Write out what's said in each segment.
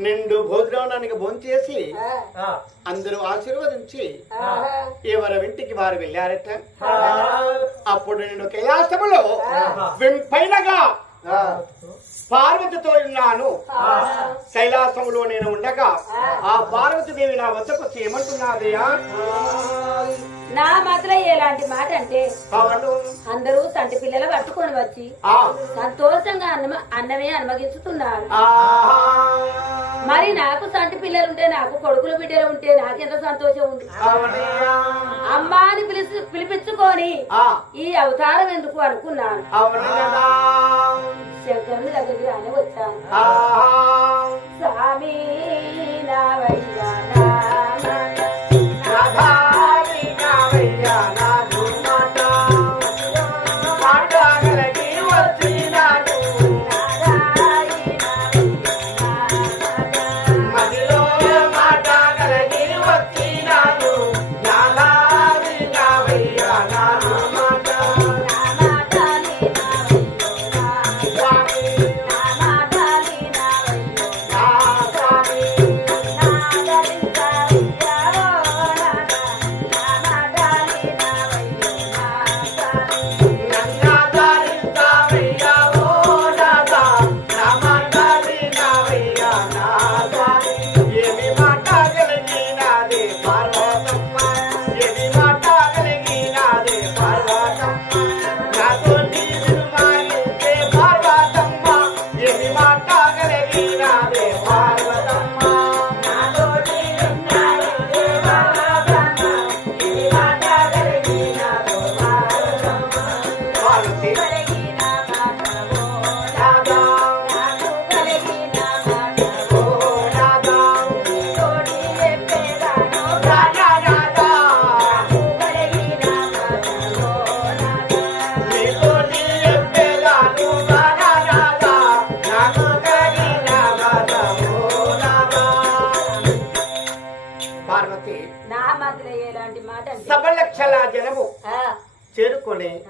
నిండు భోజనానికి భోంచేసి అందరూ ఆశీర్వదించి. ఎవరి ఇంటికి వారు వెళ్ళారట? అప్పుడు నేను కైలాసములో ఆహా. వెంపైనగా పార్వతితో ఉన్నాను. ఆహా. కైలాసములో నేను ఉండగా ఆ. పార్వతీదేవి నా వద్దకు వచ్చి ఏమంటున్నదయ్యా? నా మతలో ఎలాంటి మాట అంటే అందరూ సంటి పిల్లలు పట్టుకొని వచ్చి సంతోషంగా అన్నమ అన్నమే అనుమగిస్తున్నారు ఆహా. మరి నాకు సంటి పిల్లలు ఉంటే నాకు కొడుకులు బిడ్డలు ఉంటే నాకెంత సంతోషం ఉంది? అవునయ్యా. అమ్మా అని పిలిచి పిలిపించుకొని ఈ అవతారం ఎందుకు అనుకున్నాను శంకరుని దగ్గరికి రానే వచ్చాను. స్వామి నావయ్యా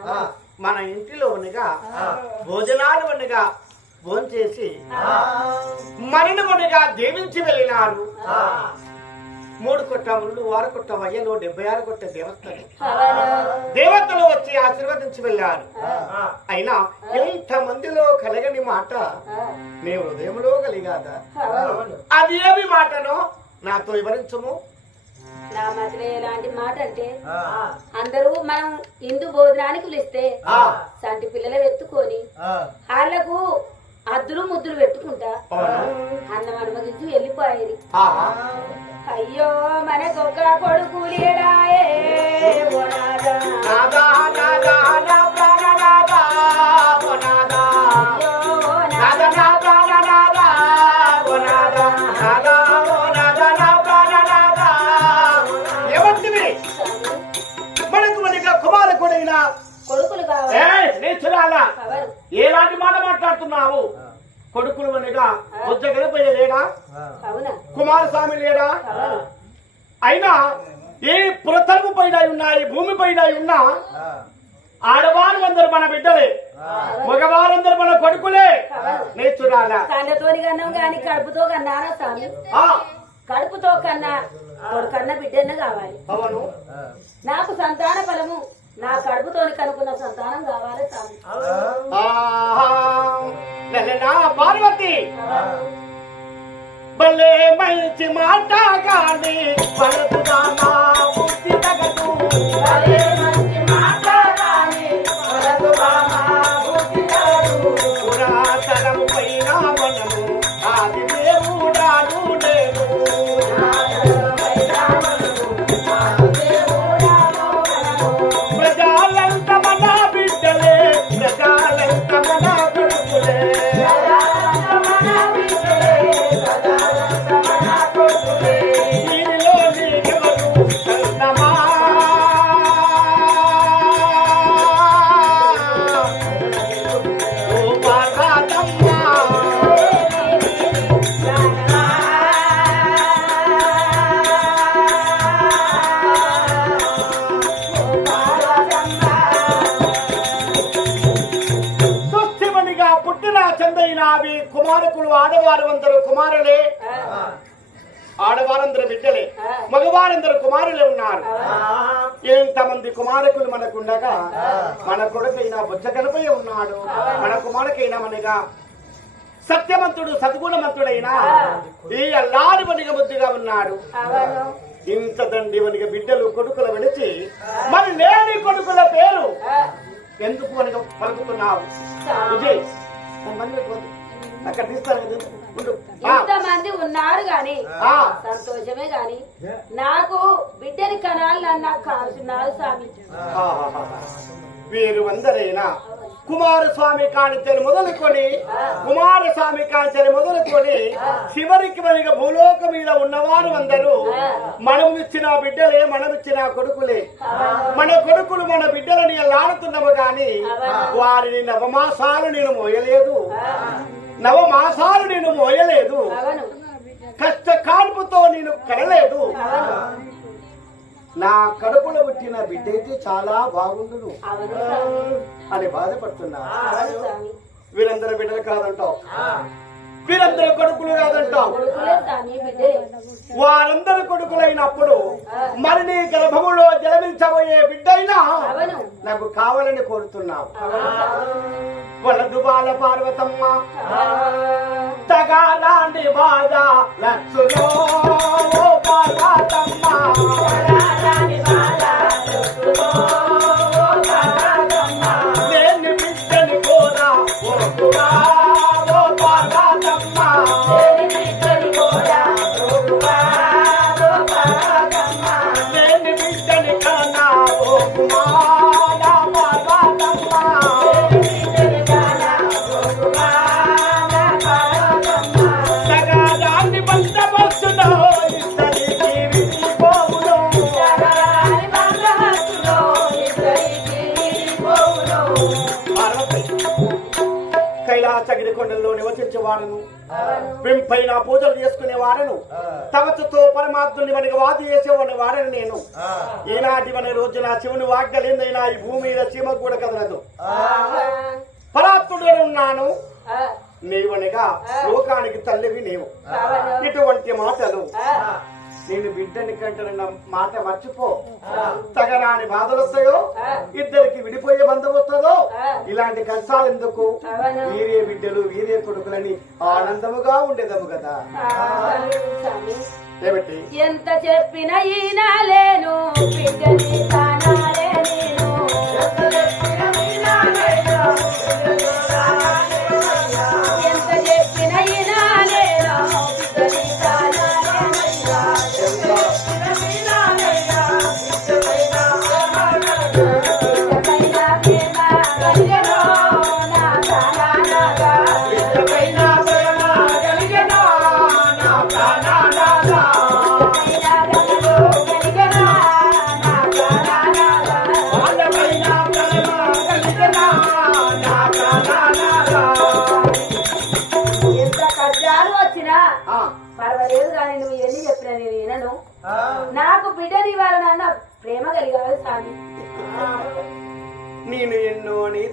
ఆ, మన ఇంటిలో ఉండగా. భోజనాలు ఉండగా భోంచేసి మరణమునిగా దీవించి వెళ్ళినారు. మూడు కొట్ట ముళ్ళు ఆరు కొట్ట వయ్యలో డెబ్బై ఆరు కొట్ట దేవతలు. దేవతలు వచ్చి ఆశీర్వదించి వెళ్ళారు అయినా ఎంత మందిలో కలగని మాట నీ హృదయంలో కలిగాదా. అది ఏమి మాటనో నాతో వివరించము నా మధ్యలో ఎలాంటి మాట అంటే అందరూ మనం ఇందు భోజనానికి పిలిస్తే. సంటి పిల్లలు ఎత్తుకొని. వాళ్ళకు అద్దులు ముద్దులు పెట్టుకుంటా. అన్నం అనుమతించి వెళ్ళిపోయేది. అయ్యో మనకొక కొడుకు లేడాయే కొడుకులు కావాలి. ఎలాంటి మాట మాట్లాడుతున్నావు? కొడుకులు అనగా బుద్ధ గణపయ్య లేడా? కుమారస్వామి లేడా? అయినా ఏ పురతరము పైన ఉన్నా ఈ భూమి పైన ఉన్నా. ఆడవారు అందరు మన బిడ్డలే. మగవారందరూ మన కొడుకులే. నేర్చురాలా కన్నతోని కన్నాం గాని కడుపుతో కన్నానా స్వామి? కడుపుతో కన్నా కొడుకన్న బిడ్డన్న కావాలి. నాకు సంతాన ఫలము. నా కడుపుతోని కనుక్కున్న సంతానం కావాలి స్వామి ఆహా. లలనా పార్వతి ఆ. భలే మంచి మాట గాని పలుకుదామా కుమారకులు ఆడవారు అందరూ కుమారులే. ఆడవారందరూ బిడ్డలే. మగవారందరూ కుమారులే ఉన్నారు. ఎంతమంది కుమారకులు మనకుండగా మన కొడుకైనా బుజ్జ కనపై ఉన్నాడు మన కుమారుకైనా మనగా సత్యవంతుడు సద్గుణవంతుడైన ఈ అల్లారి వనిగ బుద్ధిగా ఉన్నాడు. ఇంత దండి వనిగ బిడ్డలు కొడుకుల విడిచి మరి లేని కొడుకుల పేరు ఎందుకు వనిగ పలుకుతున్నావు విజయ్. అక్కడ తీస్తాను ఇంతమంది ఉన్నారు గాని. సంతోషమే గాని నాకు బిడ్డని కనాలని నాకు కావాల్సినారు స్వామి. వీరు అందరైనా కుమారస్వామి కాంచెలు మొదలుకొని కుమారస్వామి కాంచెలు మొదలుకొని చివరికి మనకి భూలోక మీద ఉన్నవారు అందరూ మనం ఇచ్చిన బిడ్డలే మనం ఇచ్చిన కొడుకులే మన కొడుకులు మన బిడ్డలని లాడుతున్నాము గాని వారిని నవమాసాలు నేను మోయలేదు. నవమాసాలు నేను మోయలేదు. కష్ట కాన్పుతో నేను కనలేదు. నా కడుపులో పుట్టిన బిడ్డ అయితే చాలా బాగుండును. అని బాధపడుతున్నా. వీరందరూ బిడ్డలు కాదంటావు. వీరందరూ కొడుకులు కాదంటావు. వారందరూ కొడుకులైనప్పుడు మరి నీ గర్భములో జన్మించబోయే బిడ్డైనా నాకు కావాలని కోరుతున్నావు. వలదు బాల పార్వతమ్మ. తగారాండి బాధ కైలాసగిరి కొండల్లో నివసించేవాడను పెంపైన పూజలు చేసుకునే వాడను తమచుతో పరమాత్ముని మనకి వాది చేసేవాడిని వాడను నేను. ఈనాటి మన రోజున శివుని వాగ్దలేందైనా ఈ భూమి మీద చీమ కూడా కదలదు. పరాత్ముడు ఉన్నాను నీవనగా లోకానికి తల్లివి నీవు. ఇటువంటి మాటలు. నేను బిడ్డని కంటే మాట మర్చిపో. తగరాని బాధలు వస్తాయో? ఇద్దరికి విడిపోయే బంధం వస్తుందో? ఇలాంటి కష్టాలు ఎందుకు? వీరే బిడ్డలు వీరే కొడుకులని ఆనందముగా ఉండేదము కదా. ఏమిటి? ఎంత చెప్పినా బిడ్డని కానాలే నేను.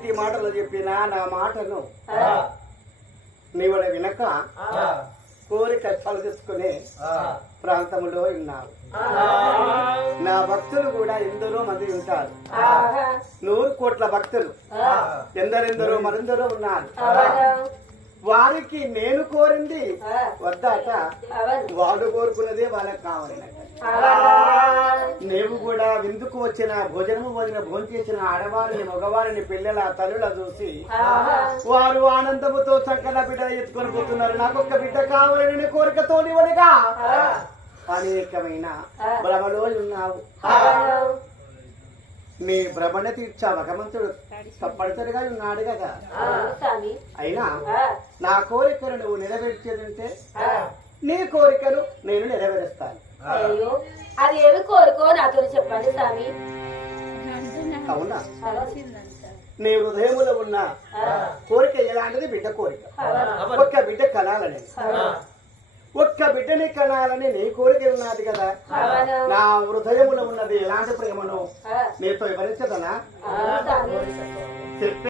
నీతి మాటలు చెప్పినా నా మాటను నీవడ వినక కోరిక తీసుకునే ప్రాంతంలో ఉన్నారు నా భక్తులు కూడా ఎందరో మంది ఉంటారు. నూరు కోట్ల భక్తులు. ఎందరెందరో మరెందరో ఉన్నారు. వారికి నేను కోరింది. వద్దాట. వాళ్ళు కోరుకున్నదే వాళ్ళకి కావాలి. నీవు కూడా విందుకు వచ్చిన భోజనము వదిన భోజనం చేసిన ఆడవారిని మగవారిని పిల్లల తల్లుల చూసి. వారు ఆనందముతో చక్కన బిడ్డ ఎత్తుకొని పోతున్నారు నాకు ఒక బిడ్డ కావాలని కోరికతో నీవనిగా ఆ. అనేకమైన భ్రమలో ఉన్నావు నీ భ్రమణ తీర్చా భగవంతుడు తప్పనిసరిగా ఉన్నాడు కదా. అయినా. నా కోరికను నువ్వు నెరవేర్చేదంటే. నీ కోరికను నేను నెరవేరుస్తాను. అయ్యో అది ఏమి కోరుకో నాతో చెప్పండి స్వామి. అవునా. నీ హృదయములో ఉన్న కోరిక ఎలాంటిది? బిడ్డ కోరిక. ఒక్క బిడ్డ కనాలని. ఒక్క బిడ్డని కనాలని నీ కోరిక ఉన్నది కదా. నా హృదయములో ఉన్నది ఎలాంటి ప్రేమను. నీతో వివరించదనా చెప్పి